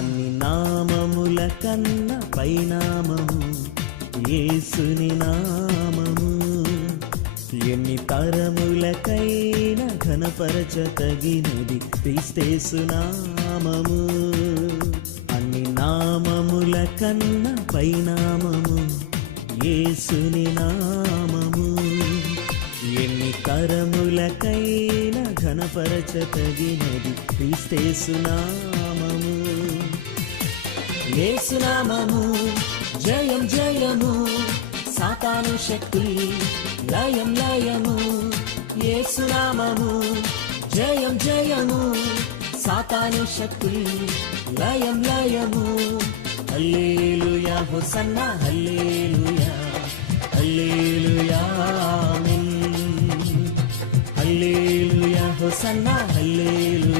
అన్ని నామముల కన్న పైనామము యేసుని నామము. ఎన్ని తరములకైనా ఘనపరచతగినది క్రీస్తేసు నామము. అన్ని నామముల కన్న పైనామము యేసుని నామము. ఎన్ని కరములకైనా ఘనపరచతగినది క్రీస్తేసు నామము. యేసు నామము జయం జయము, సాతాను శక్తి లయం లయము. యేసు నామము జయం జయము, సాతాను శక్తి లయం లయము. హల్లెలూయా హోసన్నా హల్లెలూయా హల్లెలూయా ఆమేన్. హల్లెలూయా హోసన్నా హల్లెలూయా.